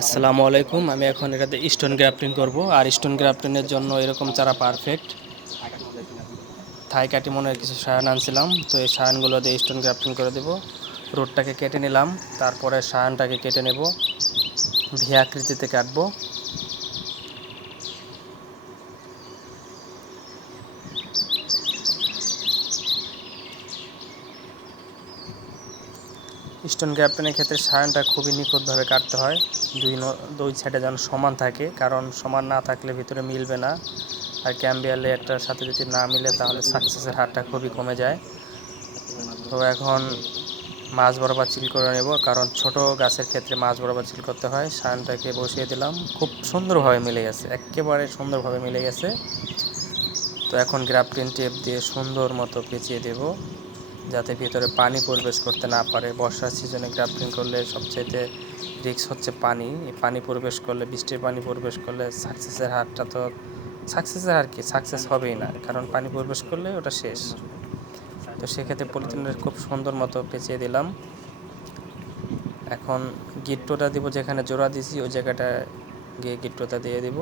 আসসালামু আলাইকুম। আমি এখন এটাতে স্টোন গ্রাফটিং করব, আর স্টোন গ্রাফটিংয়ের জন্য এরকম চারা পারফেক্ট। থাই কাটিমনের কিছু সায়ান আনছিলাম, তো এই সায়ানগুলো দিয়ে স্টোন গ্রাফটিং করে দেব। রুটটাকে কেটে নিলাম, তারপরে সায়ানটাকে কেটে নেব, ভি আকৃতিতে কাটবো। স্টোন গ্রাফটিংয়ের ক্ষেত্রে সায়ানটা খুবই নিখুঁতভাবে কাটতে হয়, দুই সাইডে যেন সমান থাকে, কারণ সমান না থাকলে ভিতরে মিলবে না। আর ক্যাম্বিয়ার লেয়ারটার সাথে যদি না মিলে তাহলে সাকসেসের হারটা খুবই কমে যায়। তো এখন মাছ বরাবর চিল করে নেব, কারণ ছোট গাছের ক্ষেত্রে মাছ বরাবর চিল করতে হয়। সায়ানটাকে বসিয়ে দিলাম, খুব সুন্দরভাবে মিলে গেছে, একেবারে সুন্দরভাবে মিলে গেছে। তো এখন গ্রাফটিং টেপ দিয়ে সুন্দর মতো পেঁচিয়ে দেব, যাতে ভিতরে পানি প্রবেশ করতে না পারে। বর্ষার সিজনে গ্রাফটিং করলে সবচেয়ে রিস্ক হচ্ছে পানি। এই পানি প্রবেশ করলে, বৃষ্টির পানি প্রবেশ করলে সাকসেসের হারটা তো সাকসেস হবেই না, কারণ পানি প্রবেশ করলে ওটা শেষ। তো সেক্ষেত্রে পলিথিনের খুব সুন্দর মতো পেঁচিয়ে দিলাম। এখন গিট্টোটা দিব, যেখানে জোড়া দিছি ওই জায়গাটা গিয়ে গিট্টোটা দিয়ে দিব।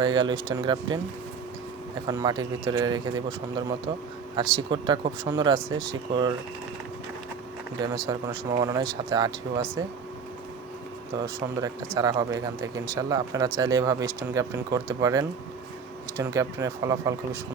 হয়ে গেল স্টোন গ্রাফটিং। এখন মাটির ভিতরে রেখে দেব সুন্দর মতো। আর শিকড়টা খুব সুন্দর আছে, শিকড় ড্যামেজ হওয়ার কোনো সম্ভাবনা নেই, সাথে আঠিও আছে। তো সুন্দর একটা চারা হবে এখান থেকে ইনশাল্লাহ। আপনারা চাইলে এভাবে স্টোন গ্রাফটিং করতে পারেন। স্টোন গ্রাফটিংয়ের ফলাফল খুবই সুন্দর।